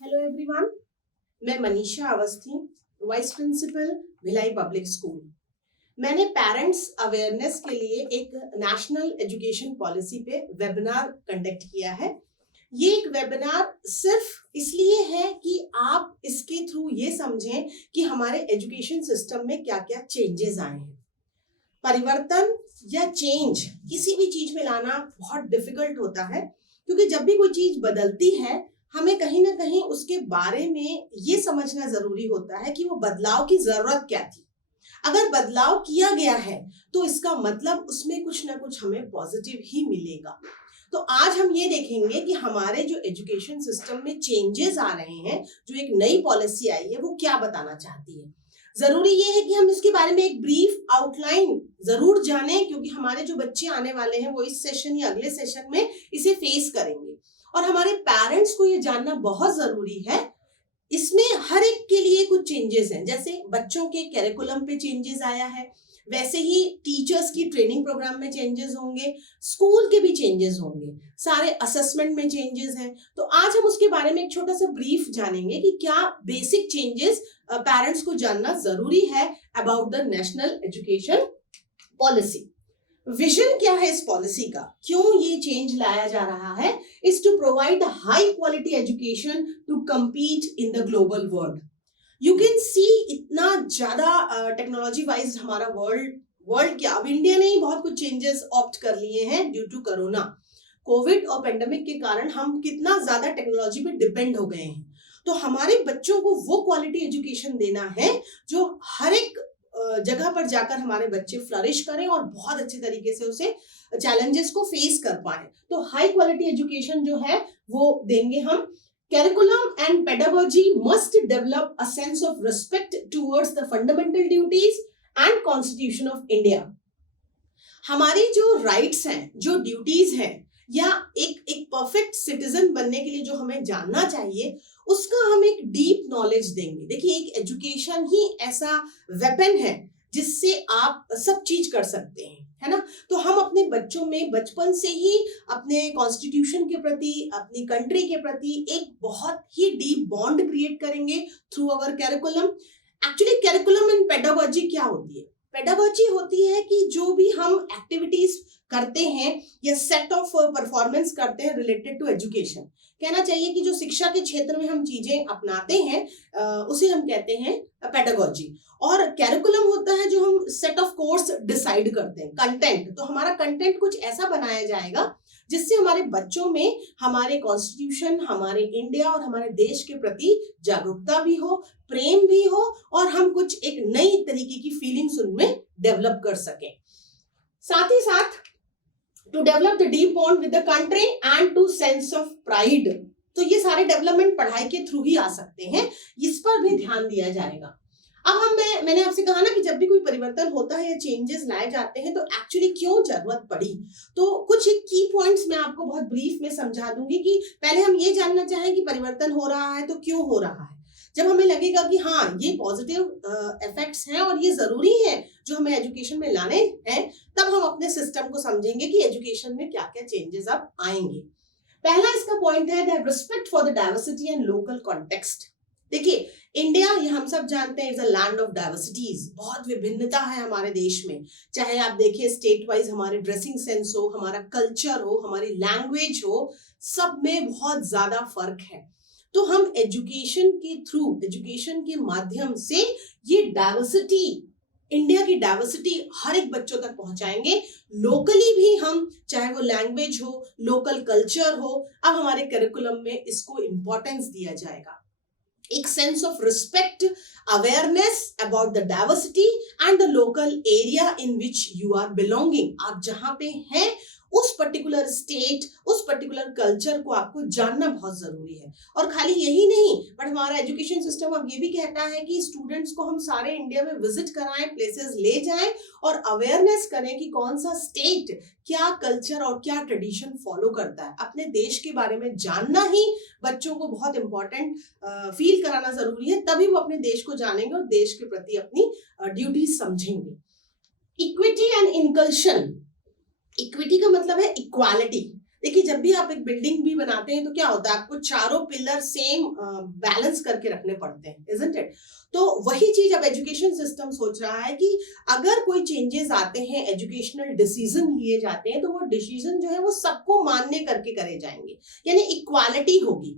Hello everyone, मैं Manisha Awasthi, vice principal Bhilai public school. मैंने parents awareness के लिए एक नेशनल एजुकेशन पॉलिसी पे वेबिनार कंडक्ट किया है। ये एक वेबिनार सिर्फ इसलिए है कि आप इसके थ्रू ये समझें कि हमारे एजुकेशन सिस्टम में क्या क्या चेंजेस आए हैं। परिवर्तन या चेंज किसी भी चीज में लाना बहुत डिफिकल्ट होता है, क्योंकि जब भी कोई चीज बदलती है हमें कहीं ना कहीं उसके बारे में ये समझना जरूरी होता है कि वो बदलाव की जरूरत क्या थी। अगर बदलाव किया गया है तो इसका मतलब उसमें कुछ ना कुछ हमें पॉजिटिव ही मिलेगा। तो आज हम ये देखेंगे कि हमारे जो एजुकेशन सिस्टम में चेंजेस आ रहे हैं, जो एक नई पॉलिसी आई है, वो क्या बताना चाहती है। जरूरी ये है कि हम इसके बारे में एक ब्रीफ आउटलाइन जरूर जानें, क्योंकि हमारे जो बच्चे आने वाले हैं वो इस सेशन या अगले सेशन में इसे फेस करेंगे और हमारे पेरेंट्स को ये जानना बहुत जरूरी है। इसमें हर एक के लिए कुछ चेंजेस हैं। जैसे बच्चों के कैरिकुलम पे चेंजेस आया है, वैसे ही टीचर्स की ट्रेनिंग प्रोग्राम में चेंजेस होंगे, स्कूल के भी चेंजेस होंगे, सारे असेसमेंट में चेंजेस हैं। तो आज हम उसके बारे में एक छोटा सा ब्रीफ जानेंगे कि क्या बेसिक चेंजेस पेरेंट्स को जानना जरूरी है about the national education policy. Vision क्या है इस पॉलिसी का, क्यों ये चेंज लाया जा रहा है, is to provide high quality education to compete in the global world. You can see इतना ज्यादा टेक्नोलॉजी वाइज हमारा वर्ल्ड क्या, अब इंडिया ने ही बहुत कुछ चेंजेस ऑप्ट कर लिए हैं ड्यू टू कोरोना। कोविड और पेंडेमिक के कारण हम कितना ज्यादा टेक्नोलॉजी पे डिपेंड हो गए हैं। तो हमारे बच्चों को वो क्वालिटी एजुकेशन देना है जो हर एक जगह पर जाकर हमारे बच्चे फ्लरिश करें और बहुत अच्छे तरीके से उसे चैलेंजेस को फेस कर पाए। तो हाई क्वालिटी एजुकेशन जो है वो देंगे हम। Curriculum and pedagogy must develop a sense of respect towards the fundamental duties and Constitution of India. हमारी जो राइट्स हैं, जो ड्यूटीज हैं, या एक परफेक्ट सिटीजन बनने के लिए जो हमें जानना चाहिए, उसका हम एक डीप नॉलेज देंगे। देखिए, एक एजुकेशन ही ऐसा वेपन है जिससे आप सब चीज कर सकते हैं, है ना। तो हम अपने बच्चों में बचपन से ही अपने कॉन्स्टिट्यूशन के प्रति, अपनी कंट्री के प्रति एक बहुत ही डीप बॉन्ड क्रिएट करेंगे through our curriculum. Actually curriculum and pedagogy क्या होती है? पेडागोजी होती है कि जो भी हम एक्टिविटीज करते हैं या सेट ऑफ परफॉर्मेंस करते हैं रिलेटेड टू एजुकेशन, कहना चाहिए कि जो शिक्षा के क्षेत्र में हम चीजें अपनाते हैं उसे हम कहते हैं पेडागोजी। और कैरिकुलम होता है जो हम सेट ऑफ कोर्स डिसाइड करते हैं। कंटेंट, तो हमारा कंटेंट कुछ ऐसा बनाया जाएगा जिससे हमारे बच्चों में हमारे कॉन्स्टिट्यूशन, हमारे इंडिया और हमारे देश के प्रति जागरूकता भी हो, प्रेम भी हो, और हम कुछ एक नई तरीके की फीलिंग्स उनमें डेवलप कर सकें। साथ ही साथ to develop the deep bond with the country and to sense of pride. तो ये सारे डेवलपमेंट पढ़ाई के थ्रू ही आ सकते हैं, इस पर भी ध्यान दिया जाएगा। अब मैंने आपसे कहा ना कि जब भी कोई परिवर्तन होता है या चेंजेस लाए जाते हैं तो एक्चुअली क्यों जरूरत पड़ी। तो कुछ एक की पॉइंट्स मैं आपको बहुत ब्रीफ में समझा दूंगी कि पहले हम ये जानना चाहें कि परिवर्तन हो रहा है तो क्यों हो रहा है। जब हमें लगेगा कि हाँ, ये पॉजिटिव इफेक्ट्स हैं और ये जरूरी है जो हमें एजुकेशन में लाने हैं, तब हम अपने सिस्टम को समझेंगे कि एजुकेशन में क्या क्या चेंजेस अब आएंगे। पहला इसका पॉइंट है respect for the diversity and local context. देखिए, इंडिया, ये हम सब जानते हैं, is a land of diversities. बहुत विभिन्नता है हमारे देश में। चाहे आप देखिए स्टेट वाइज हमारे ड्रेसिंग सेंस हो, हमारा कल्चर हो, हमारी लैंग्वेज हो, सब में बहुत ज्यादा फर्क है। तो हम एजुकेशन के थ्रू, एजुकेशन के माध्यम से ये डाइवर्सिटी, इंडिया की डाइवर्सिटी हर एक बच्चों तक पहुंचाएंगे। लोकली भी हम, चाहे वो लैंग्वेज हो, लोकल कल्चर हो, अब हमारे करिकुलम में इसको इंपॉर्टेंस दिया जाएगा। एक sense of respect, awareness about the diversity and the local area in which you are belonging. आप जहां पे हैं उस पर्टिकुलर स्टेट, उस पर्टिकुलर कल्चर को आपको जानना बहुत जरूरी है। और खाली यही नहीं, बट हमारा एजुकेशन सिस्टम अब ये भी कहता है कि स्टूडेंट्स को हम सारे इंडिया में विजिट कराएं, प्लेसेस ले जाएं और अवेयरनेस करें कि कौन सा स्टेट क्या कल्चर और क्या ट्रेडिशन फॉलो करता है। अपने देश के बारे में जानना ही बच्चों को बहुत इंपॉर्टेंट फील कराना जरूरी है, तभी वो अपने देश को जानेंगे और देश के प्रति अपनी ड्यूटीज समझेंगे। Equity and इनकल्शन। इक्विटी का मतलब है इक्वालिटी। देखिए जब भी आप एक बिल्डिंग भी बनाते हैं तो क्या होता है, आपको चारों पिलर सेम बैलेंस करके रखने पड़ते हैं, इजंट इट? तो वही चीज अब एजुकेशन सिस्टम सोच रहा है कि अगर कोई चेंजेस आते हैं, एजुकेशनल डिसीजन लिए जाते हैं, तो वो डिसीजन जो है वो सबको मान्य करके करे जाएंगे, यानी इक्वालिटी होगी।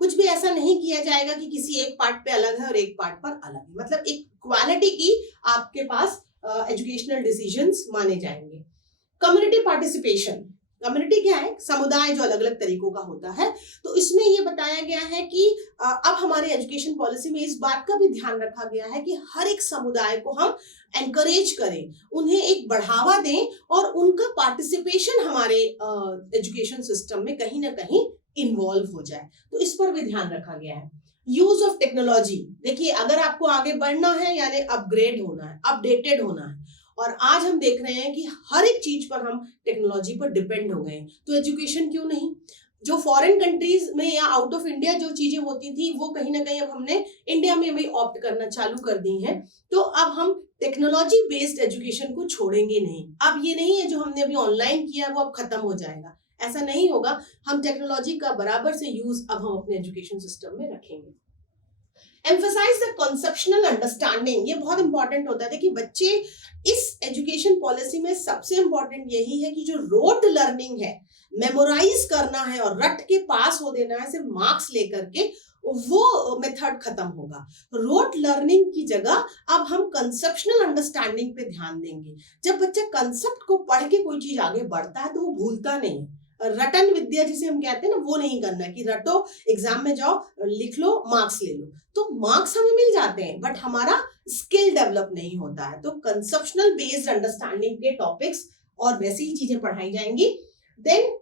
कुछ भी ऐसा नहीं किया जाएगा कि किसी एक पार्ट पे अलग है और एक पार्ट पर अलग है, मतलब एक क्वालिटी की आपके पास एजुकेशनल डिसीजंस माने जाएंगे। कम्युनिटी पार्टिसिपेशन, कम्युनिटी क्या है, समुदाय जो अलग अलग तरीकों का होता है। तो इसमें ये बताया गया है कि अब हमारे एजुकेशन पॉलिसी में इस बात का भी ध्यान रखा गया है कि हर एक समुदाय को हम एनकरेज करें, उन्हें एक बढ़ावा दें और उनका पार्टिसिपेशन हमारे एजुकेशन सिस्टम में कहीं ना कहीं इन्वॉल्व हो जाए। तो इस पर भी ध्यान रखा गया है। यूज ऑफ टेक्नोलॉजी, देखिए अगर आपको आगे बढ़ना है यानी अपग्रेड होना है, अपडेटेड होना है, और आज हम देख रहे हैं कि हर एक चीज पर हम टेक्नोलॉजी पर डिपेंड हो गए हैं, तो एजुकेशन क्यों नहीं? जो फॉरेन कंट्रीज में या आउट ऑफ इंडिया जो चीजें होती थी वो कहीं ना कहीं अब हमने इंडिया में भी ऑप्ट करना चालू कर दी हैं। तो अब हम टेक्नोलॉजी बेस्ड एजुकेशन को छोड़ेंगे नहीं। अब ये नहीं है जो हमने अभी ऑनलाइन किया वो अब खत्म हो जाएगा, ऐसा नहीं होगा। हम टेक्नोलॉजी का बराबर से यूज अब हम अपने एजुकेशन सिस्टम में रखेंगे। एम्फसाइज द कॉन्सेप्शनल अंडरस्टैंडिंग, ये बहुत इंपॉर्टेंट होता है। देखिए बच्चे इस एजुकेशन पॉलिसी में सबसे इंपॉर्टेंट यही है कि जो रोट लर्निंग है, मेमोराइज करना है और रट के पास हो देना है सिर्फ मार्क्स लेकर के, वो मेथड खत्म होगा। रोट लर्निंग की जगह अब हम कंसेप्शनल अंडरस्टैंडिंग पे ध्यान देंगे। जब बच्चा कंसेप्ट को पढ़ के कोई चीज आगे बढ़ता है तो वो भूलता नहीं। रटन विद्या जिसे हम कहते हैं ना, वो नहीं करना कि रटो, एग्जाम में जाओ, लिख लो, मार्क्स ले लो। तो मार्क्स हमें मिल जाते हैं बट हमारा स्किल डेवलप नहीं होता है। तो कंसेप्शनल बेस्ड अंडरस्टैंडिंग के टॉपिक्स और वैसी ही चीजें पढ़ाई जाएंगी। Then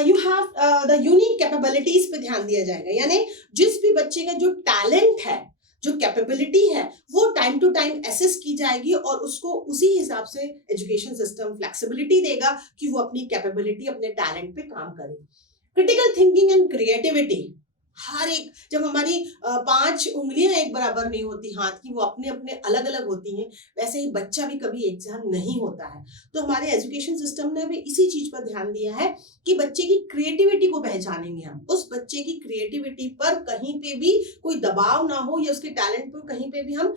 you have the unique capabilities पे ध्यान दिया जाएगा, यानी जिस भी बच्चे का जो टैलेंट है, जो कैपेबिलिटी है, वो टाइम टू टाइम एसेस की जाएगी और उसको उसी हिसाब से एजुकेशन सिस्टम फ्लेक्सिबिलिटी देगा कि वो अपनी कैपेबिलिटी, अपने टैलेंट पे काम करे। क्रिटिकल थिंकिंग एंड क्रिएटिविटी, हर एक, जब हमारी 5 उंगलियां एक बराबर नहीं होती हाथ की, वो अपने अपने अलग अलग होती हैं, वैसे ही बच्चा भी कभी एक जैसा नहीं होता है। तो हमारे एजुकेशन सिस्टम ने भी इसी चीज पर ध्यान दिया है कि बच्चे की क्रिएटिविटी को पहचानेंगे हम, उस बच्चे की क्रिएटिविटी पर कहीं पे भी कोई दबाव ना हो या उसके टैलेंट पर कहीं पे भी हम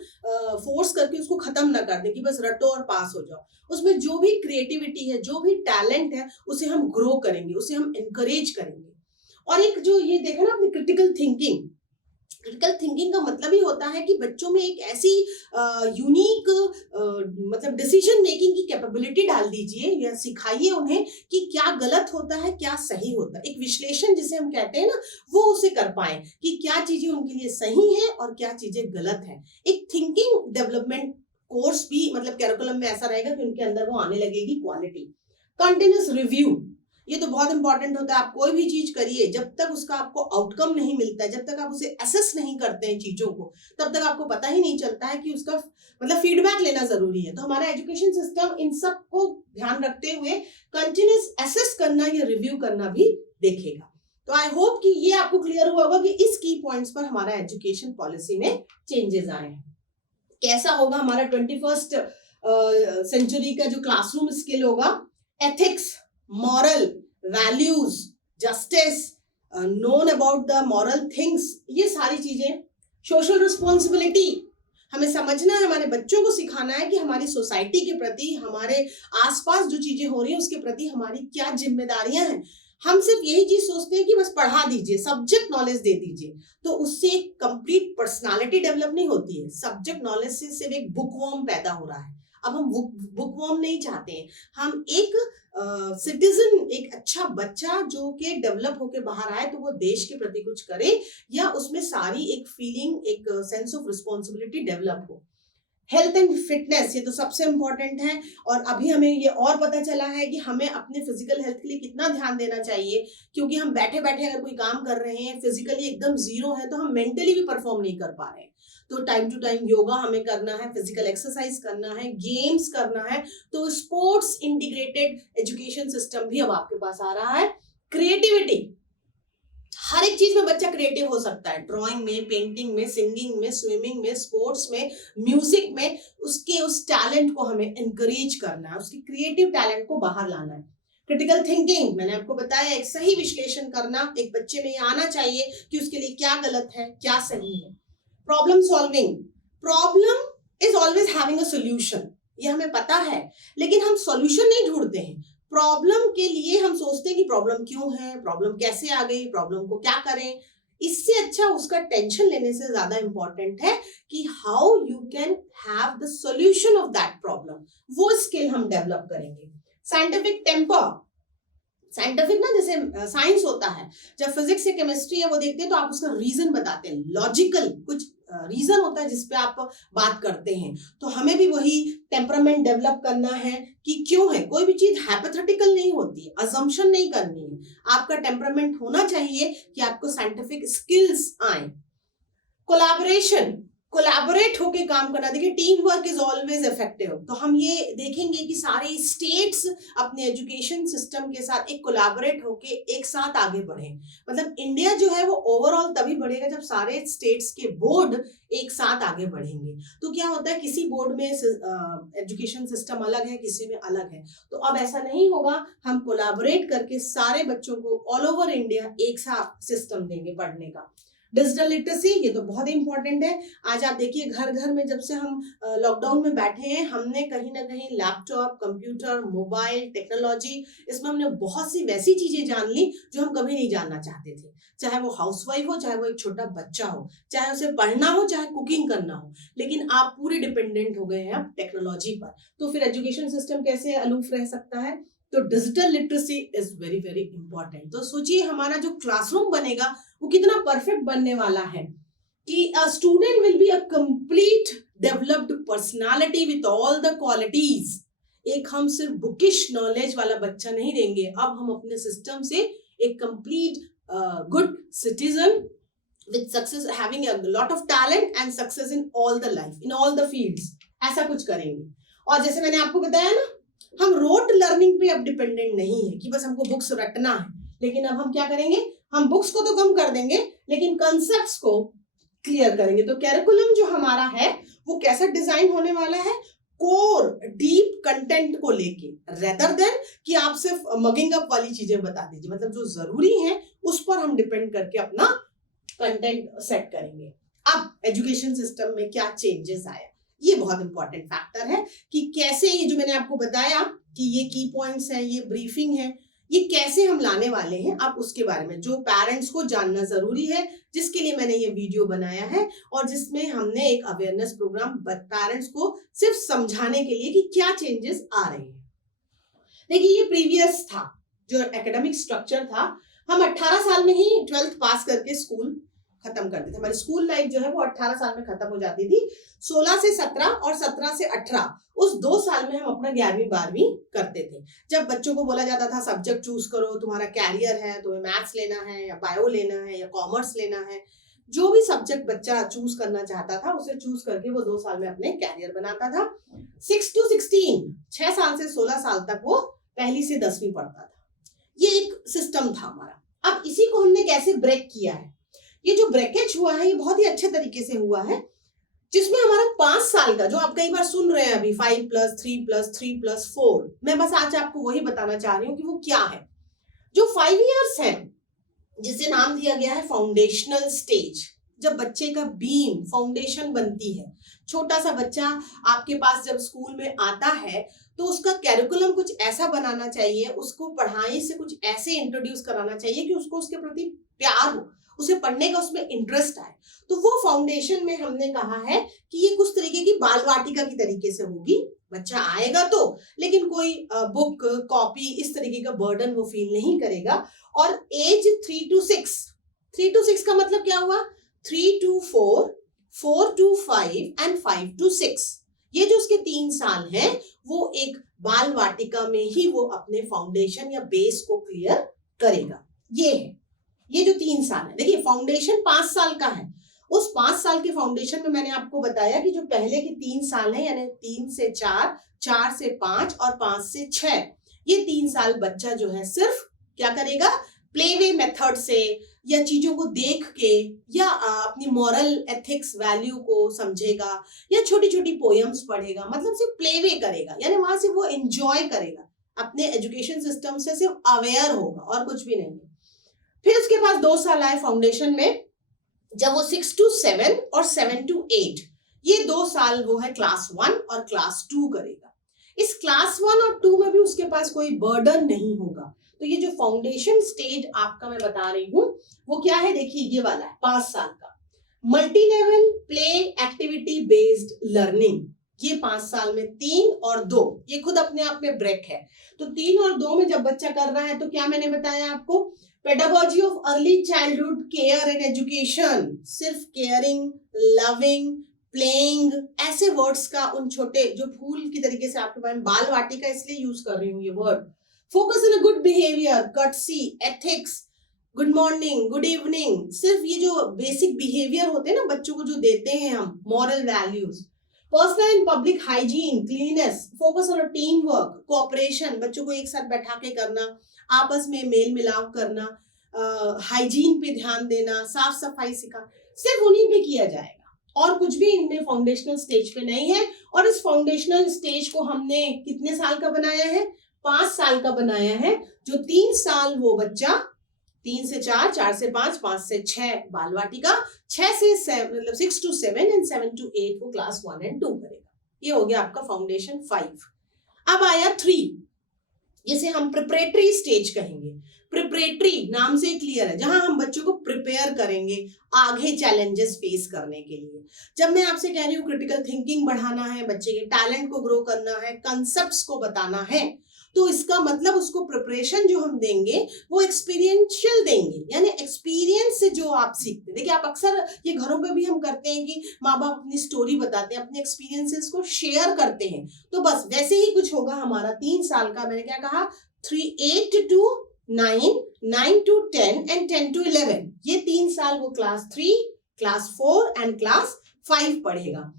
फोर्स करके उसको खत्म ना कर दें कि बस रटो और पास हो जाओ। उसमें जो भी क्रिएटिविटी है, जो भी टैलेंट है, उसे हम ग्रो करेंगे, उसे हम एनकरेज करेंगे। और एक जो ये देखा ना आपने, क्रिटिकल थिंकिंग, क्रिटिकल थिंकिंग का मतलब ही होता है कि बच्चों में एक ऐसी यूनिक मतलब डिसीजन मेकिंग की कैपेबिलिटी डाल दीजिए या सिखाइए उन्हें कि क्या गलत होता है, क्या सही होता है। एक विश्लेषण जिसे हम कहते हैं ना, वो उसे कर पाए कि क्या चीजें उनके लिए सही है और क्या चीजें गलत है। एक थिंकिंग डेवलपमेंट कोर्स भी मतलब कैरिकुलम में ऐसा रहेगा कि उनके अंदर वो आने लगेगी क्वालिटी। कंटिन्यूस रिव्यू, ये तो बहुत इंपॉर्टेंट होता है। आप कोई भी चीज करिए, जब तक उसका आपको आउटकम नहीं मिलता है, जब तक आप उसे एसेस नहीं करते हैं चीजों को, तब तक आपको पता ही नहीं चलता है कि उसका मतलब फीडबैक लेना जरूरी है। तो हमारा एजुकेशन सिस्टम इन सब को ध्यान रखते हुए कंटिन्यूस एसेस करना या रिव्यू करना भी देखेगा। तो आई होप कि ये आपको क्लियर हुआ होगा कि इस की पॉइंट्स पर हमारा एजुकेशन पॉलिसी में चेंजेस आए हैं। कैसा होगा हमारा 21st सेंचुरी का जो क्लासरूम स्किल होगा, ethics, moral values, justice, known about the moral things, ये सारी चीजें। सोशल रिस्पॉन्सिबिलिटी, हमें समझना है, हमारे बच्चों को सिखाना है कि हमारी सोसाइटी के प्रति, हमारे आसपास जो चीजें हो रही हैं उसके प्रति हमारी क्या जिम्मेदारियां हैं। हम सिर्फ यही चीज सोचते हैं कि बस पढ़ा दीजिए, सब्जेक्ट नॉलेज दे दीजिए, तो उससे एक कंप्लीट पर्सनालिटी डेवलप नहीं होती है। सब्जेक्ट नॉलेज से सिर्फ एक बुकवर्म पैदा हो रहा है। अब हम बुकवर्म नहीं चाहते हैं, हम एक सिटीजन, एक अच्छा बच्चा जो कि डेवलप होके बाहर आए तो वो देश के प्रति कुछ करे या उसमें सारी एक फीलिंग, एक सेंस ऑफ रिस्पॉन्सिबिलिटी डेवलप हो। हेल्थ एंड फिटनेस, ये तो सबसे इंपॉर्टेंट है। और अभी हमें ये और पता चला है कि हमें अपने फिजिकल हेल्थ के लिए कितना ध्यान देना चाहिए, क्योंकि हम बैठे बैठे अगर कोई काम कर रहे हैं, फिजिकली एकदम जीरो है, तो हम मेंटली भी परफॉर्म नहीं कर पा रहे हैं। तो टाइम टू टाइम योगा हमें करना है, फिजिकल एक्सरसाइज करना है, गेम्स करना है। तो स्पोर्ट्स इंटीग्रेटेड एजुकेशन सिस्टम भी अब आपके पास आ रहा है। क्रिएटिविटी, हर एक चीज में बच्चा क्रिएटिव हो सकता है, ड्राइंग में, पेंटिंग में, सिंगिंग में, स्विमिंग में, स्पोर्ट्स में, म्यूजिक में। उसके उस टैलेंट को हमें एनकरेज करना है, उसकी क्रिएटिव टैलेंट को बाहर लाना है। क्रिटिकल थिंकिंग, मैंने आपको बताया एक सही विश्लेषण करना, एक बच्चे में ये आना चाहिए कि उसके लिए क्या गलत है क्या सही है। Problem solving, problem is always having a solution, ये हमें पता है, लेकिन हम सॉल्यूशन नहीं ढूंढते हैं। प्रॉब्लम के लिए हम सोचते हैं कि प्रॉब्लम क्यों है, प्रॉब्लम कैसे आ गई, प्रॉब्लम को क्या करें। इससे अच्छा उसका टेंशन लेने से ज्यादा इंपॉर्टेंट है कि how you can have the solution of that problem, वो स्किल हम डेवलप करेंगे। साइंटिफिक टेम्पर, साइंटिफिक ना जैसे साइंस होता है, जब फिजिक्स या केमिस्ट्री है वो देखते हैं तो आप उसका रीजन बताते हैं, लॉजिकल कुछ रीजन होता है जिसपे आप बात करते हैं। तो हमें भी वही टेम्परामेंट डेवलप करना है कि क्यों है, कोई भी चीज हाइपोथेटिकल नहीं होती, अजम्पशन नहीं करनी है, आपका टेम्परामेंट होना चाहिए कि आपको साइंटिफिक स्किल्स आए। कोलैबोरेशन, कोलैबोरेट होके काम करना, देखिए team work is always effective. तो हम ये देखेंगे कि सारे स्टेट्स अपने एजुकेशन सिस्टम के साथ एक कोलैबोरेट होके एक साथ आगे बढ़े। मतलब इंडिया जो है वो ओवरऑल तभी बढ़ेगा जब सारे स्टेट्स के बोर्ड एक साथ आगे बढ़ेंगे। तो क्या होता है, किसी बोर्ड में एजुकेशन सिस्टम अलग है, किसी में अलग है, तो अब ऐसा नहीं होगा, हम कोलैबोरेट करके सारे बच्चों को ऑल ओवर इंडिया एक साथ सिस्टम देंगे पढ़ने का। डिजिटल लिटरेसी, ये तो बहुत इंपॉर्टेंट है। आज आप देखिए घर घर में जब से हम लॉकडाउन में बैठे हैं, हमने कहीं ना कहीं लैपटॉप, कंप्यूटर, मोबाइल, टेक्नोलॉजी, इसमें हमने बहुत सी वैसी चीजें जान ली जो हम कभी नहीं जानना चाहते थे। चाहे वो हाउसवाइफ हो, चाहे वो एक छोटा बच्चा हो, चाहे उसे पढ़ना हो, चाहे कुकिंग करना हो, लेकिन आप पूरे डिपेंडेंट हो गए हैं अब टेक्नोलॉजी पर। तो फिर एजुकेशन सिस्टम कैसे अलूफ रह सकता है? तो digital literacy is very very important. तो सोचिए हमारा जो क्लासरूम बनेगा वो कितना परफेक्ट बनने वाला है कि a student will be a complete developed personality with all the qualities. एक हम सिर्फ बुकिश नॉलेज वाला बच्चा नहीं देंगे, अब हम अपने सिस्टम से एक complete good citizen with success, having a lot of talent and success in all the life, in all the fields, ऐसा कुछ करेंगे। और जैसे मैंने आपको बताया ना, हम रोट लर्निंग पे अब डिपेंडेंट नहीं है कि बस हमको बुक्स रटना है, लेकिन अब हम क्या करेंगे, हम बुक्स को तो कम कर देंगे लेकिन कंसेप्ट्स को क्लियर करेंगे। तो कैरिकुलम जो हमारा है वो कैसा डिजाइन होने वाला है, कोर डीप कंटेंट को लेके, रेदर देन कि आप सिर्फ मगिंग अप वाली चीजें बता दीजिए। मतलब जो जरूरी है उस पर हम डिपेंड करके अपना कंटेंट सेट करेंगे। अब एजुकेशन सिस्टम में क्या चेंजेस आया, ये बहुत इंपॉर्टेंट फैक्टर है कि कैसे ये जो मैंने आपको बताया कि ये की पॉइंट्स है, ये ब्रीफिंग है, ये कैसे हम लाने वाले हैं, अब उसके बारे में जो पेरेंट्स को जानना जरूरी है, जिसके लिए मैंने ये वीडियो बनाया है और जिसमें हमने एक अवेयरनेस प्रोग्राम पेरेंट्स को सिर्फ समझाने के लिए कि क्या चेंजेस आ रहे हैं। देखिए ये प्रीवियस था जो एकेडमिक स्ट्रक्चर था, हम 18 साल में ही 12th पास करके स्कूल खत्म करते थे। हमारी स्कूल लाइफ जो है वो 18 साल में खत्म हो जाती थी। 16 से 17 और 17 से 18, उस 2 साल में हम अपना 11वीं 12वीं करते थे। जब बच्चों को बोला जाता था सब्जेक्ट चूज करो, तुम्हारा कैरियर है, तुम्हें मैथ्स लेना है या बायो लेना है या कॉमर्स लेना है, जो भी सब्जेक्ट बच्चा चूज करना चाहता था उसे चूज करके वो 2 साल में अपने कैरियर बनाता था। 6 to 16, 6 साल से 16 साल तक वो पहली से 10वीं पढ़ता था। ये एक सिस्टम था हमारा। अब इसी को हमने कैसे ब्रेक किया है, ये जो ब्रेकेज हुआ है ये बहुत ही अच्छे तरीके से हुआ है, जिसमें हमारा 5 साल का, जो आप कई बार सुन रहे हैं अभी 5+3+3+4, मैं बस आज आपको वही बताना चाह रही हूँ कि वो क्या है। जो 5 इयर्स है जिसे नाम दिया गया है फाउंडेशनल स्टेज, जब बच्चे का बीम फाउंडेशन बनती है, छोटा सा बच्चा आपके पास जब स्कूल में आता है तो उसका कैरिकुलम कुछ ऐसा बनाना चाहिए, उसको पढ़ाई से कुछ ऐसे इंट्रोड्यूस कराना चाहिए कि उसको उसके प्रति प्यार हो, उसे पढ़ने का उसमें इंटरेस्ट आए। तो वो फाउंडेशन में हमने कहा है कि ये कुछ तरीके की बाल वाटिका की तरीके से होगी। बच्चा आएगा तो, लेकिन कोई बुक कॉपी इस तरीके का बर्डन वो फील नहीं करेगा। और एज 3 to 6, 3 to 6 का मतलब क्या हुआ, 3 to 4, 4 to 5 एंड 5 to 6, ये जो उसके 3 साल हैं वो एक बाल वाटिका में ही वो अपने फाउंडेशन या बेस को क्लियर करेगा। ये है, ये जो 3 साल है। देखिए फाउंडेशन 5 साल का है, उस 5 साल के फाउंडेशन में मैंने आपको बताया कि जो पहले के 3 साल है यानी 3 से 4, 4 से 5 और 5 से 6, ये 3 साल बच्चा जो है सिर्फ क्या करेगा, प्लेवे मेथड से या चीजों को देख के या अपनी मॉरल एथिक्स वैल्यू को समझेगा या छोटी छोटी पोएम्स पढ़ेगा, मतलब सिर्फ प्लेवे करेगा, यानी वहां से वो एंजॉय करेगा। अपने एजुकेशन सिस्टम से सिर्फ अवेयर होगा और कुछ भी नहीं है। फिर उसके पास 2 साल आए फाउंडेशन में, जब वो 6 to 7 और 7 to 8, ये 2 साल वो है क्लास 1 और क्लास 2 करेगा। इस क्लास 1 और 2 में भी उसके पास कोई बर्डन नहीं होगा। तो ये जो फाउंडेशन स्टेज आपका मैं बता रही हूँ वो क्या है, देखिए ये वाला है 5 साल का multi level play activity based learning. ये 5 साल में 3 और 2, ये खुद अपने आप में ब्रेक है। तो 3 और 2 में जब बच्चा कर रहा है तो क्या मैंने बताया आपको, pedagogy of early childhood care and education, सिर्फ केयरिंग, लविंग, प्लेइंग, ऐसे वर्ड्स का, उन छोटे जो फूल की तरीके से आपके पास बाल वाटिका इसलिए यूज कर रही हूँ ये word. Focus on good behaviour, courtesy, ethics, good morning, good evening, सिर्फ ये जो बेसिक बिहेवियर होते हैं ना बच्चों को जो देते हैं हम, moral values, personal and public hygiene, cleanliness, focus on team work, cooperation, बच्चों को एक साथ बैठा के करना, आपस में मेल मिलाप करना, हाइजीन पे ध्यान देना, साफ सफाई सिखा, सिर्फ उन्हीं पे किया जाएगा और कुछ भी इनमें फाउंडेशनल स्टेज पे नहीं है। और इस फाउंडेशनल स्टेज को हमने कितने साल का बनाया है, 5 साल का बनाया है। जो 3 साल वो बच्चा 3 से 4, 4 से 5, 5 से 6 बाल वाटिका, 6 से 7 मतलब 6 to 7 एंड 7 to 8 वो क्लास 1 and 2 करेगा। ये हो गया आपका फाउंडेशन 5। अब आया 3, जिसे हम प्रिपरेटरी स्टेज कहेंगे। प्रिपरेटरी नाम से क्लियर है, जहां हम बच्चों को प्रिपेयर करेंगे आगे चैलेंजेस फेस करने के लिए। जब मैं आपसे कह रही हूँ क्रिटिकल थिंकिंग बढ़ाना है, बच्चे के टैलेंट को ग्रो करना है, कंसेप्ट्स को बताना है, तो इसका मतलब उसको प्रिपरेशन जो हम देंगे वो एक्सपीरियंशियल देंगे, यानी एक्सपीरियंस से जो आप सीखते हैं। देखिए आप अक्सर ये घरों पे भी हम करते हैं कि माँ बाप अपनी स्टोरी बताते हैं, अपने एक्सपीरियंसेस को शेयर करते हैं, तो बस वैसे ही कुछ होगा हमारा 3 साल का। मैंने क्या कहा, 8 to 9, 9 to 10 एंड 10 to 11, ये 3 साल वो क्लास 3, क्लास 4 एंड क्लास 5 पढ़ेगा।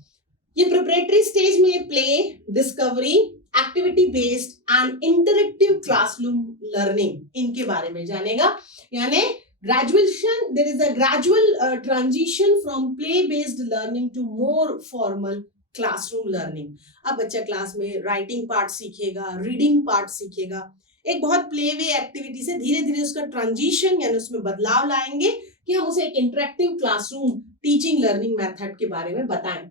ये प्रिपरेटरी स्टेज में play, discovery, activity based and interactive classroom learning, इनके बारे में जानेगा। यानी graduation, there is a gradual transition from play based learning to more formal classroom learning. अब बच्चा क्लास में राइटिंग पार्ट सीखेगा, रीडिंग पार्ट सीखेगा, एक बहुत प्ले वे एक्टिविटी से धीरे धीरे उसका ट्रांजिशन यानी उसमें बदलाव लाएंगे कि हम उसे एक interactive classroom teaching learning method के बारे में बताएं।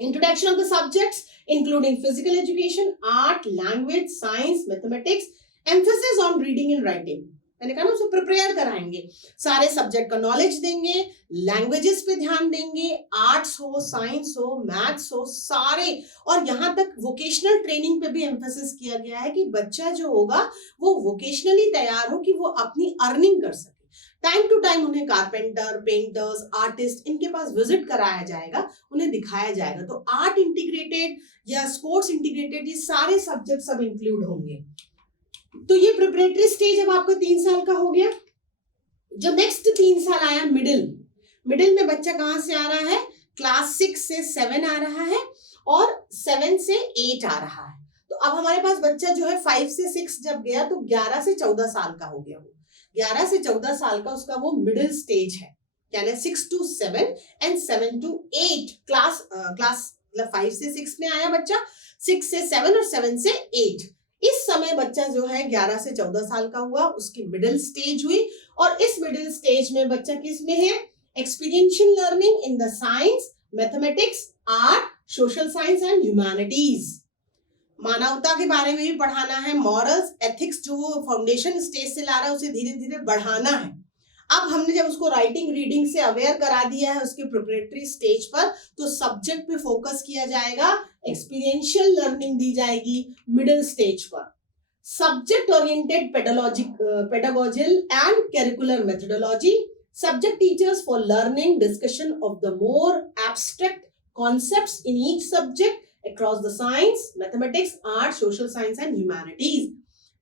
Introduction of the subjects including physical education, art, language, science, mathematics, emphasis on reading and writing. मैंने कहा ना उसे प्रिपेयर कराएंगे, सारे सब्जेक्ट का नॉलेज देंगे, लैंग्वेजेस पे ध्यान देंगे, आर्ट्स हो, साइंस हो, मैथ्स हो, सारे, और यहाँ तक वोकेशनल ट्रेनिंग पे भी एम्फेसिस किया गया है कि बच्चा जो होगा वो वोकेशनली तैयार हो कि वो अपनी अर्निंग कर सके। टाइम टू टाइम उन्हें कारपेंटर, पेंटर्स, आर्टिस्ट, इनके पास विजिट कराया जाएगा, उन्हें दिखाया जाएगा। तो आर्ट इंटीग्रेटेड या स्पोर्ट्स इंटीग्रेटेड, ये सारे सब्जेक्ट सब इंक्लूड होंगे। तो ये प्रिपरेटरी स्टेज अब आपका 3 साल का हो गया। जो नेक्स्ट 3 साल आया मिडिल में बच्चा कहां से आ रहा है, क्लास 6 से 7 आ रहा है और 7 से 8 आ रहा है। तो अब हमारे पास बच्चा जो है 5 से 6 जब गया तो 11 से 14 साल का हो गया। वो 11 से 14 साल का उसका वो मिडिल स्टेज है, यानी 6 to 7 एंड 7 to 8 क्लास मतलब 5 से 6 में आया बच्चा, 6 से 7 और 7 से 8। इस समय बच्चा जो है 11 से 14 साल का हुआ, उसकी मिडिल स्टेज हुई। और इस मिडिल स्टेज में बच्चा किस में है, experiential learning in the science, mathematics, art, social science and humanities. मानवता के बारे में भी पढ़ाना है, मॉरल्स, एथिक्स, जो वो फाउंडेशन स्टेज से ला रहा है उसे धीरे धीरे बढ़ाना है। अब हमने जब उसको राइटिंग रीडिंग से अवेयर करा दिया है उसके प्रिपरेटरी स्टेज पर, तो सब्जेक्ट पे फोकस किया जाएगा, एक्सपीरियंशियल लर्निंग दी जाएगी मिडिल स्टेज पर। Subject oriented pedagogical and curricular methodology, subject teachers for learning discussion of the more abstract concepts in each subject across the science, mathematics, art, social science and humanities.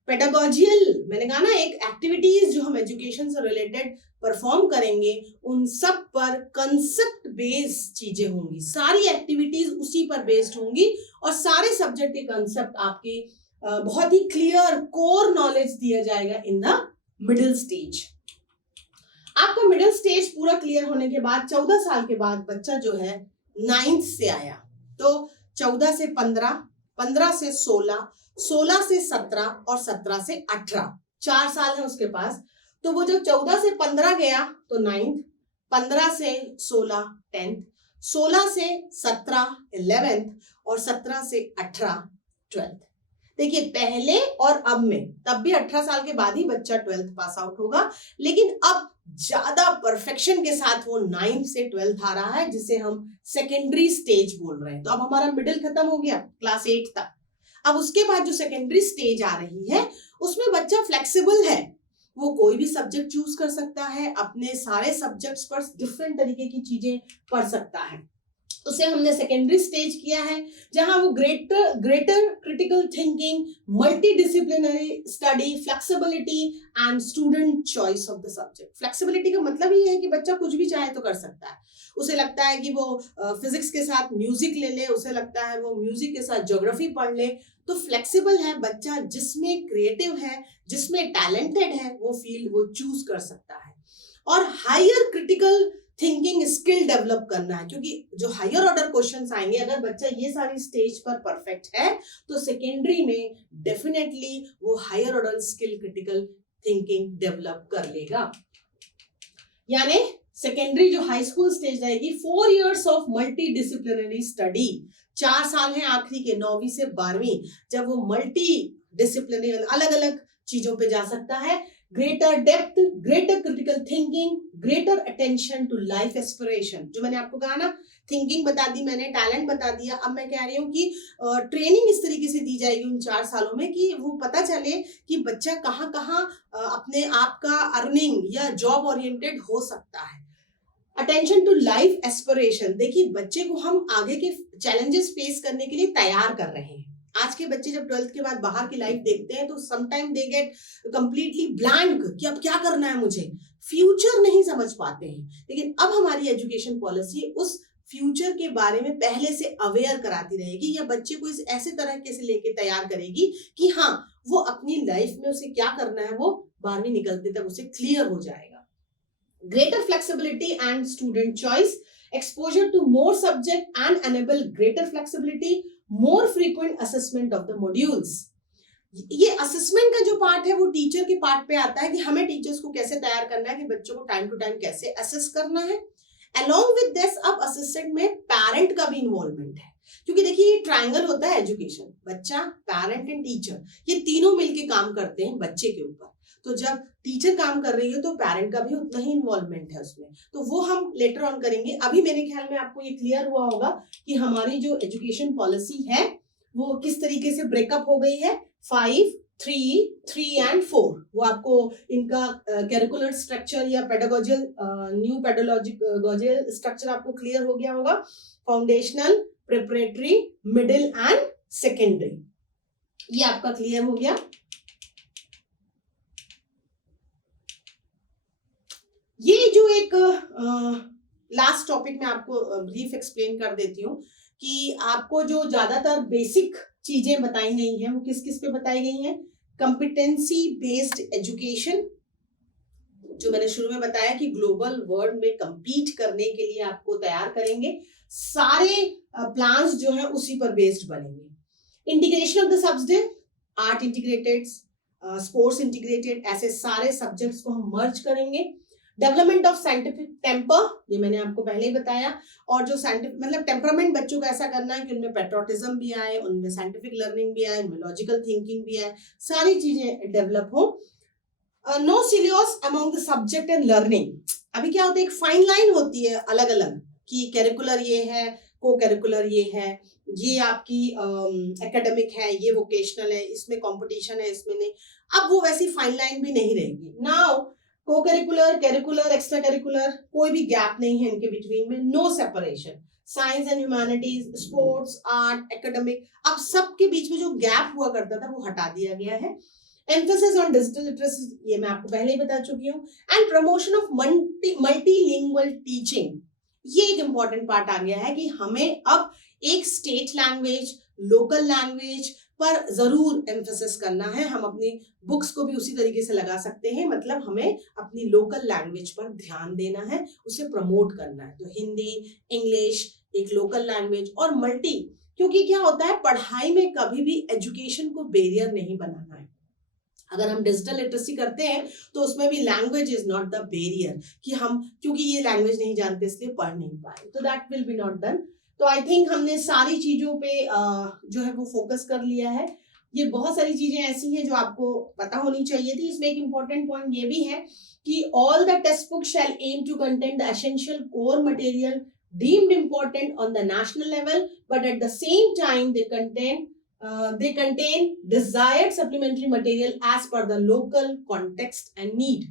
Pedagogical, मैंने कहा ना, एक activities जो हम education से related perform करेंगे उन सब पर कंसेप्ट बेस्ड चीजें होंगी, सारी एक्टिविटीज उसी पर बेस्ड होंगी और सारे सब्जेक्ट के कंसेप्ट आपके बहुत ही क्लियर कोर नॉलेज दिया जाएगा इन द मिडिल स्टेज। आपका मिडिल स्टेज पूरा क्लियर होने के बाद 14 साल के बाद बच्चा जो है 9th से आया, तो 14 से 15, 15 से 16, 16 से 17 और 17 से 18, 4 साल है उसके पास। तो वो जब 14 से 15 गया तो 9th, 15 से 16 10th, 16 से 17 11th और 17 से 18 12th। देखिए पहले और अब में, तब भी 18 साल के बाद ही बच्चा 12th पास आउट होगा, लेकिन अब ज्यादा परफेक्शन के साथ वो 9th से 12th आ रहा है, जिसे हम सेकेंडरी स्टेज बोल रहे हैं। तो अब हमारा मिडिल खत्म हो गया, क्लास 8 तक। अब उसके बाद जो सेकेंडरी स्टेज आ रही है उसमें बच्चा फ्लेक्सिबल है, वो कोई भी सब्जेक्ट चूज कर सकता है, अपने सारे सब्जेक्ट्स पर डिफरेंट तरीके की चीजें पढ़ सकता है। उसे हमने सेकेंडरी स्टेज किया है, जहां वो greater critical thinking, multi disciplinary study, flexibility and student choice of the subject. Flexibility का मतलब ये है कि बच्चा कुछ भी चाहे तो कर सकता है। उसे लगता है कि वो फिजिक्स के साथ म्यूजिक ले ले, उसे लगता है वो म्यूजिक के साथ ज्योग्राफी पढ़ ले। तो फ्लेक्सिबल है बच्चा, जिसमें क्रिएटिव है, जिसमें टैलेंटेड है, वो फील्ड वो चूज कर सकता है। और higher critical thinking skill develop करना है, क्योंकि जो हायर ऑर्डर क्वेश्चंस आएंगे, अगर बच्चा ये सारी स्टेज पर परफेक्ट है तो सेकेंडरी में डेफिनेटली वो higher order skill critical thinking develop कर लेगा। यानी सेकेंडरी जो हाई स्कूल स्टेज रहेगी, 4 years of multi disciplinary study, 4 साल है आखिरी के 9वीं से 12वीं, जब वो मल्टी डिसिप्लिनरी अलग अलग चीजों पे जा सकता है। Greater depth, greater critical thinking, greater attention to life aspiration. जो मैंने आपको कहा ना, थिंकिंग बता दी मैंने, टैलेंट बता दिया, अब मैं कह रही हूँ कि ट्रेनिंग इस तरीके से दी जाएगी उन 4 सालों में कि वो पता चले कि बच्चा कहाँ कहाँ अपने आप का अर्निंग या जॉब ओरिएंटेड हो सकता है। अटेंशन टू लाइफ एस्पिरेशन, देखिए बच्चे को हम आगे के चैलेंजेस फेस करने के लिए तैयार कर रहे हैं। आज के बच्चे जब 12th के बाद बाहर की लाइफ देखते हैं तो sometime they get completely blank कि अब क्या करना है मुझे, फ्यूचर नहीं समझ पाते हैं। लेकिन अब हमारी एजुकेशन पॉलिसी उस फ्यूचर के बारे में पहले से अवेयर कराती रहेगी, या बच्चे को इस ऐसे तरीके से लेके तैयार करेगी कि हाँ, वो अपनी लाइफ में उसे क्या करना है वो 12वीं निकलते तक उसे क्लियर हो जाएगा। Greater flexibility and student choice, exposure to more subject and enable greater flexibility, more frequent assessment of the modules। ये असेसमेंट का जो पार्ट है वो टीचर के पार्ट पे आता है कि हमें टीचर्स को कैसे तैयार करना है कि बच्चों को टाइम टू टाइम कैसे असेस करना है। Along with this, अब असिस्टेंट में पेरेंट का भी इन्वॉल्वमेंट है, क्योंकि देखिए ये ट्रायंगल होता है एजुकेशन, बच्चा, पेरेंट एंड टीचर, ये तीनों मिलके काम करते हैं बच्चे के ऊपर। तो जब टीचर काम कर रही है तो पेरेंट का भी उतना ही इन्वॉल्वमेंट है उसमें, तो वो हम लेटर ऑन करेंगे। अभी मेरे ख्याल में आपको ये क्लियर हुआ होगा कि हमारी जो एजुकेशन पॉलिसी है वो किस तरीके से ब्रेकअप हो गई है। 5, 3, 3 एंड 4, वो आपको इनका कैरिकुलर स्ट्रक्चर या पेडागोजियल न्यू पेडागोजियल स्ट्रक्चर आपको क्लियर हो गया होगा। Foundational, preparatory, middle and secondary, ये आपका क्लियर हो गया। ये जो एक लास्ट टॉपिक में आपको ब्रीफ एक्सप्लेन कर देती हूँ कि आपको जो ज्यादातर बेसिक चीजें बताई गई हैं वो किस किस पे बताई गई हैं। कॉम्पिटेंसी बेस्ड एजुकेशन, जो मैंने शुरू में बताया कि ग्लोबल वर्ल्ड में compete करने के लिए आपको तैयार करेंगे, सारे प्लान्स जो है उसी पर बेस्ड बनेंगे। Integration of the subject, art integrated, sports integrated, ऐसे सारे सब्जेक्ट्स को हम मर्ज करेंगे। डेवलपमेंट ऑफ साइंटिफिक टेम्पर, ये मैंने आपको पहले ही बताया, और जो साइंटिफिक मतलब टेम्परामेंट बच्चों को ऐसा करना है कि उनमें पेट्रोटिज्म भी आए, उनमें साइंटिफिक लर्निंग भी आए, उनमें लॉजिकल थिंकिंग भी आए, सारी चीजें डेवलप हो। No silos among the subject and learning. अभी क्या होता है, एक फाइन लाइन होती है अलग अलग कि कैरिकुलर ये है, को कैरिकुलर ये है, ये आपकी एकेडमिक है, ये वोकेशनल है, इसमें कंपटीशन है, इसमें नहीं। अब वो वैसी फाइन लाइन भी नहीं रहेगी। नाउ को करिकुलर, कैरिकुलर, एक्स्ट्रा कैरिकुलर, कोई भी गैप नहीं है इनके बिटवीन में, no separation. Science and humanities, sports, art, academic, अब सबके बीच में जो गैप हुआ करता था वो हटा दिया गया है। एम्फेसिस ऑन डिजिटल लिटरेसी, ये मैं आपको पहले ही बता चुकी हूँ। And promotion of multilingual teaching, ये एक इंपॉर्टेंट पार्ट आ गया है कि हमें अब एक स्टेट लैंग्वेज, लोकल लैंग्वेज पर जरूर एम्फेसिस करना है। हम अपनी बुक्स को भी उसी तरीके से लगा सकते हैं, मतलब हमें अपनी लोकल लैंग्वेज पर ध्यान देना है, उसे प्रमोट करना है। तो हिंदी, इंग्लिश, एक लोकल लैंग्वेज और मल्टी क्योंकि क्या होता है, पढ़ाई में कभी भी एजुकेशन को बैरियर नहीं बनाना है। अगर हम डिजिटल लिटरेसी करते हैं तो उसमें भी language is not the barrier, कि हम क्योंकि ये लैंग्वेज नहीं जानते इसलिए पढ़ नहीं पाए, तो that will be not done. तो आई थिंक हमने सारी चीजों पे जो है वो फोकस कर लिया है। ये बहुत सारी चीजें ऐसी हैं जो आपको पता होनी चाहिए थी। इसमें एक इंपॉर्टेंट पॉइंट ये भी है कि all the text book shall aim to contain the essential core material deemed important on the national level, but at the same time they contain desired supplementary material as per the local context and need.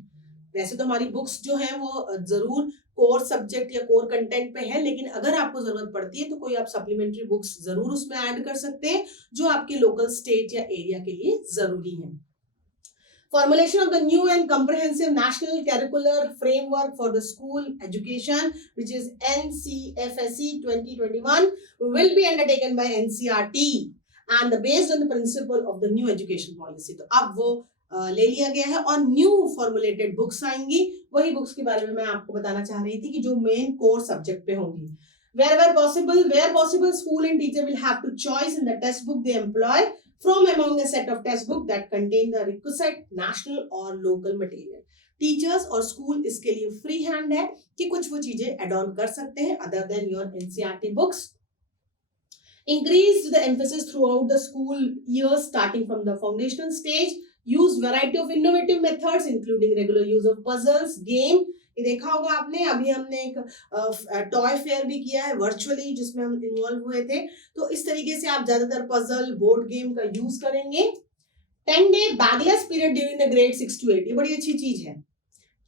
वैसे तो हमारी books जो हैं वो जरूर core subject या core content पे है, लेकिन अगर आपको जरूरत पड़ती है तो कोई आप सप्लीमेंट्री बुक्स जरूर उसमें ऐड कर सकते हैं जो आपके लोकल स्टेट या एरिया के लिए जरूरी है। Formulation of the new and comprehensive national curricular framework for the school education, which is NCFSE 2021, will be undertaken by NCERT and based on the principle of the new education policy. तो अब वो ले लिया गया है और new formulated books आएंगी। वही बुक्स के बारे में मैं आपको बताना चाह रही थी कि जो मेन कोर सब्जेक्ट पे होंगी। where possible school and teacher will have to choice in the test book they employ from among a set of test book that contain the requisite national or local material. Teachers और school इसके लिए free hand है कि कुछ वो चीजें add on कर सकते हैं other than your NCERT books. Increase the emphasis throughout the school years starting from the foundational stage. Use variety of innovative methods including regular use of puzzles, game. ये देखा होगा आपने, अभी हमने एक टॉय फेयर भी किया है वर्चुअली जिसमें हम इन्वॉल्व हुए थे। तो इस तरीके से आप ज्यादातर पजल बोर्ड गेम का यूज करेंगे। 10-day bagless period during the grade 6 to 8, ये बड़ी अच्छी चीज है।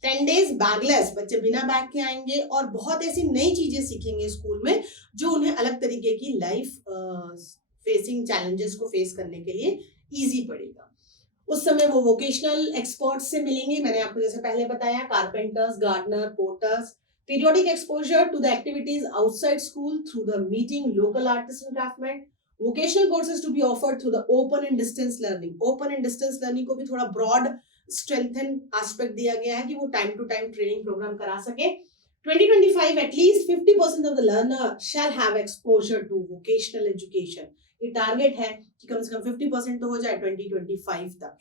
10 days बैगलेस, बच्चे बिना बैग के आएंगे और बहुत ऐसी नई चीजें सीखेंगे स्कूल में जो उन्हें अलग तरीके की लाइफ फेसिंग चैलेंजेस को फेस करने के लिए इजी पड़ेगा। उस समय वो वोकेशनल एक्सपर्ट्स से मिलेंगे, मैंने आपको जैसे पहले बताया, carpenters, gardener, porters. Periodic exposure to the activities outside school through the meeting local artist and craftman. Vocational courses to be offered through the open and distance learning. Open and distance learning को भी थोड़ा broad strengthen aspect दिया गया है कि वो time to time training program करा सके। 2025 at least 50% of the learner shall have exposure to vocational education. ये टारगेट है कि कम से कम 50% तो हो जाए 2025 तक।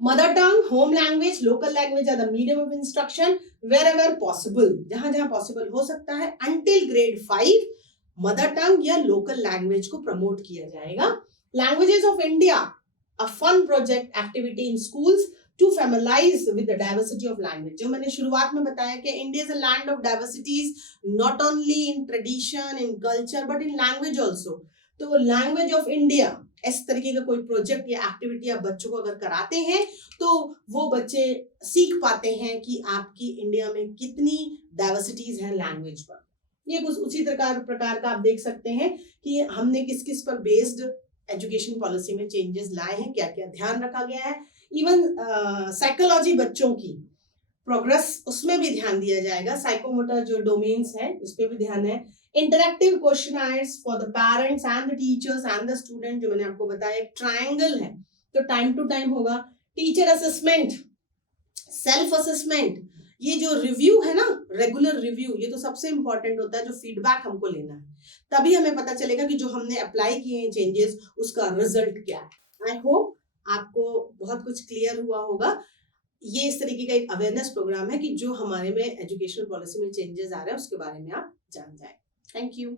Mother tongue, home language, local language are the medium of instruction wherever possible, जहां जहां पॉसिबल हो सकता है अंटिल ग्रेड 5 मदर टंग या लोकल लैंग्वेज को प्रमोट किया जाएगा। Languages of India, a fun project activity in schools to familiarize with the diversity of language. जो मैंने शुरुआत में बताया कि India is a land of diversities, not only in tradition, in culture, but in language also. तो language of India इस तरीके का कोई प्रोजेक्ट या एक्टिविटी आप बच्चों को अगर कराते हैं तो वो बच्चे सीख पाते हैं कि आपकी इंडिया में कितनी डाइवर्सिटीज है लैंग्वेज पर। ये कुछ उसी प्रकार का आप देख सकते हैं कि हमने किस किस पर बेस्ड एजुकेशन पॉलिसी में चेंजेस लाए हैं, क्या क्या ध्यान रखा गया है। इवन साइकोलॉजी बच्चों की प्रोग्रेस उसमें भी ध्यान दिया जाएगा। साइकोमोटर जो डोमेन्स है उस पर भी ध्यान है। Interactive questionnaires for the parents and the teachers and the student, जो मैंने आपको बताया एक ट्रायंगल है तो टाइम टू टाइम होगा। टीचर असेसमेंट, सेल्फ असेसमेंट, ये जो रिव्यू है ना, रेगुलर रिव्यू, ये तो सबसे इंपॉर्टेंट होता है। जो फीडबैक हमको लेना है तभी हमें पता चलेगा कि जो हमने अप्लाई किए हैं चेंजेस उसका रिजल्ट क्या है। आई होप आपको बहुत कुछ क्लियर हुआ होगा। ये इस तरीके का एक अवेयरनेस प्रोग्राम है कि जो हमारे में एजुकेशनल पॉलिसी में चेंजेस आ रहे हैं उसके बारे में आप जान जाए। Thank you.